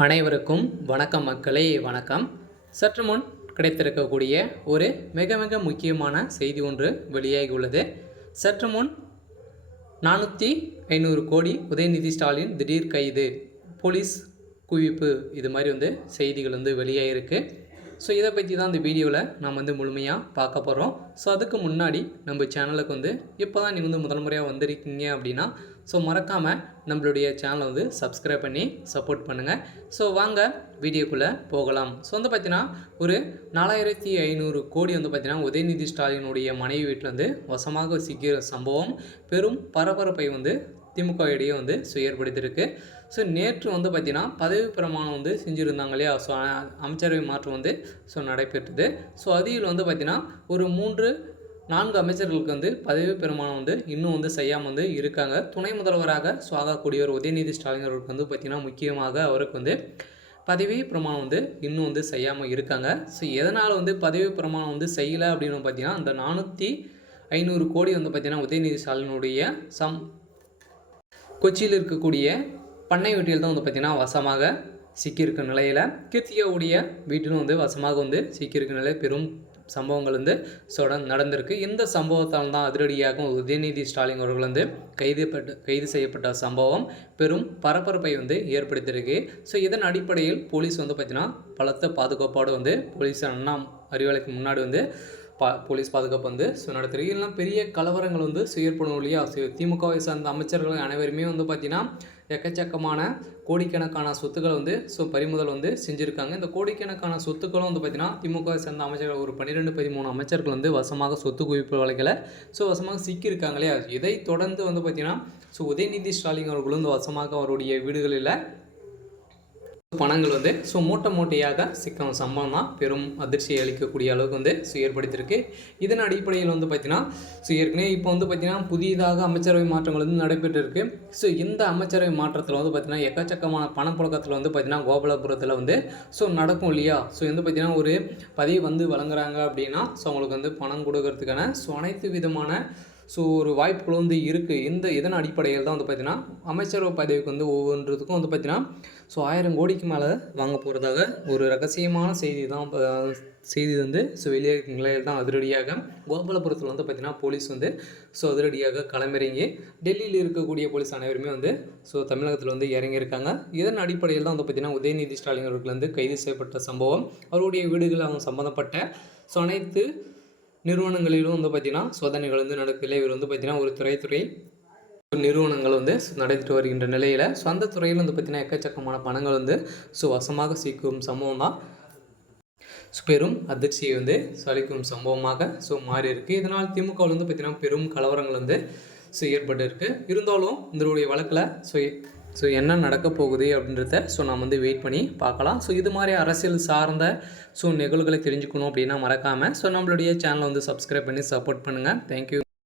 அனைவருக்கும் வணக்கம் மக்களே, வணக்கம். சற்று முன் கிடைத்திருக்கக்கூடிய ஒரு மிக மிக முக்கியமான செய்தி ஒன்று வெளியாகி உள்ளது. சற்று முன் 400-500 கோடி உதயநிதி ஸ்டாலின் திடீர் கைது, போலீஸ் குவிப்பு, இது மாதிரி செய்திகள் வெளியாகிருக்கு. ஸோ இதை பற்றி தான் இந்த வீடியோவில் நாம் முழுமையாக பார்க்க போகிறோம். ஸோ அதுக்கு முன்னாடி நம்ம சேனலுக்கு இப்போ தான் நீ முதல் முறையாக வந்திருக்கீங்க அப்படின்னா ஸோ மறக்காமல் நம்மளுடைய சேனலை சப்ஸ்கிரைப் பண்ணி சப்போர்ட் பண்ணுங்கள். ஸோ வாங்க வீடியோக்குள்ளே போகலாம். ஸோ பார்த்தீங்கன்னா ஒரு 4500 கோடி பார்த்தீங்கன்னா உதயநிதி ஸ்டாலினுடைய மனைவி வீட்டில் வசமாக சிக்கிற சம்பவம் பெரும் பரபரப்பை திமுக இடையே ஸோ ஏற்படுத்தியிருக்கு. ஸோ நேற்று பார்த்திங்கன்னா பதவி பிரமாணம் செஞ்சுருந்தாங்க இல்லையா. ஸோ அமைச்சரவை மாற்றம் ஸோ நடைபெற்றது. ஸோ அதில் பார்த்திங்கன்னா ஒரு 3-4 அமைச்சர்களுக்கு பதவி பிரமாணம் இன்னும் செய்யாமல் இருக்காங்க. துணை முதல்வராக ஸோ ஆகக்கூடியவர் உதயநிதி ஸ்டாலின் அவருக்கு பார்த்திங்கன்னா முக்கியமாக அவருக்கு பதவி பிரமாணம் இன்னும் செய்யாமல் இருக்காங்க. ஸோ எதனால் பதவி பிரமாணம் செய்யலை அப்படின்னு பார்த்திங்கன்னா அந்த 400-500 கோடி பார்த்திங்கன்னா உதயநிதி ஸ்டாலினுடைய கொச்சியில் இருக்கக்கூடிய பண்ணை வீட்டில் தான் பார்த்திங்கன்னா வசமாக சிக்கியிருக்க நிலையில் கீர்த்திகாவுடைய வீட்டிலும் வசமாக சிக்கியிருக்க நிலையில் பெரும் சம்பவங்கள் நடந்திருக்கு. இந்த சம்பவத்தால் தான் அதிரடியாக உதயநிதி ஸ்டாலின் அவர்கள் கைது செய்யப்பட்ட சம்பவம் பெரும் பரபரப்பை ஏற்படுத்தியிருக்கு. ஸோ இதன் அடிப்படையில் போலீஸ் பார்த்திங்கன்னா பலத்த பாதுகாப்போடு போலீஸ் அண்ணா அறிவாலைக்கு முன்னாடி போலீஸ் பாதுகாப்பு ஸோ நடத்துறது. இல்லைனா பெரிய கலவரங்கள் ஏற்படும் இல்லையா. திமுகவை சார்ந்த அமைச்சர்கள் அனைவருமே பார்த்திங்கன்னா எக்கச்சக்கமான கோடிக்கணக்கான சொத்துக்களை ஸோ பறிமுதல் செஞ்சுருக்காங்க. இந்த கோடிக்கணக்கான சொத்துக்களும் பார்த்திங்கன்னா திமுகவை சேர்ந்த அமைச்சர்கள் ஒரு 12-13 அமைச்சர்கள் வசமாக சொத்து குவிப்பு வழக்கில் ஸோ வசமாக சிக்கியிருக்காங்க இல்லையா. இதை தொடர்ந்து பார்த்திங்கன்னா ஸோ உதயநிதி ஸ்டாலின் அவர்களும் வசமாக அவருடைய வீடுகளில் பணங்கள் ஸோ மூட்டையாக சிக்கும் சம்பவம் தான் பெரும் அதிர்ச்சியை அளிக்கக்கூடிய அளவுக்கு ஸோ ஏற்படுத்தியிருக்கு. இதன் அடிப்படையில் பார்த்திங்கன்னா ஸோ ஏற்கனவே இப்போ பார்த்திங்கன்னா புதிதாக அமைச்சரவை மாற்றங்கள் நடைபெற்றிருக்கு. ஸோ இந்த அமைச்சரவை மாற்றத்தில் பார்த்திங்கன்னா எக்கச்சக்கமான பணப்புழக்கத்தில் பார்த்திங்கன்னா கோபாலபுரத்தில் ஸோ நடக்கும் இல்லையா. ஸோ பார்த்திங்கன்னா ஒரு பதவி வழங்குறாங்க அப்படின்னா ஸோ அவங்களுக்கு பணம் கொடுக்கறதுக்கான ஸோ அனைத்து விதமான ஸோ ஒரு வாய்ப்புகள் இருக்குது. இதன் அடிப்படையில் தான் பார்த்திங்கன்னா அமைச்சரவை பதவிக்கு ஒவ்வொன்றதுக்கும் பார்த்திங்கன்னா ஸோ 1000 கோடிக்கு மேலே வாங்க போகிறதாக ஒரு ரகசியமான செய்தி ஸோ வெளியாக நிலையில் தான் அதிரடியாக கோபாலபுரத்தில் பார்த்திங்கன்னா போலீஸ் ஸோ அதிரடியாக களமிறங்கி டெல்லியில் இருக்கக்கூடிய போலீஸ் அனைவருமே ஸோ தமிழகத்தில் இறங்கியிருக்காங்க. இதன் அடிப்படையில் தான் பார்த்திங்கன்னா உதயநிதி ஸ்டாலின் அவர்கள் கைது செய்யப்பட்ட சம்பவம், அவருடைய வீடுகளில் அவங்க சம்மந்தப்பட்ட ஸோ அனைத்து நிறுவனங்களிலும் பார்த்திங்கன்னா சோதனைகள் நடக்கல. இவர் பார்த்திங்கன்னா ஒரு துறை நிறுவனங்கள் நடத்திட்டு வருகின்ற நிலையில் ஸோ அந்த துறையில் பார்த்திங்கன்னா எக்கச்சக்கமான பணங்கள் ஸோ வசமாக சிக்கும் சம்பவம் தான் ஸோ பெரும் அதிர்ச்சியை அளிக்கும் சம்பவமாக ஸோ மாறி இருக்குது. இதனால் திமுகவில் பார்த்திங்கன்னா பெரும் கலவரங்கள் ஸோ ஏற்பட்டு இருந்தாலும் இதனுடைய வழக்கில் ஸோ என்ன நடக்க போகுது அப்படின்றத ஸோ நாம் வெயிட் பண்ணி பார்க்கலாம். ஸோ இது மாதிரி அரசியல் சார்ந்த ஸோ நிகழ்வுகளை தெரிஞ்சுக்கணும் அப்படின்னா மறக்காமல் ஸோ நம்மளுடைய சேனலை சப்ஸ்கிரைப் பண்ணி சப்போர்ட் பண்ணுங்கள். தேங்க்யூ.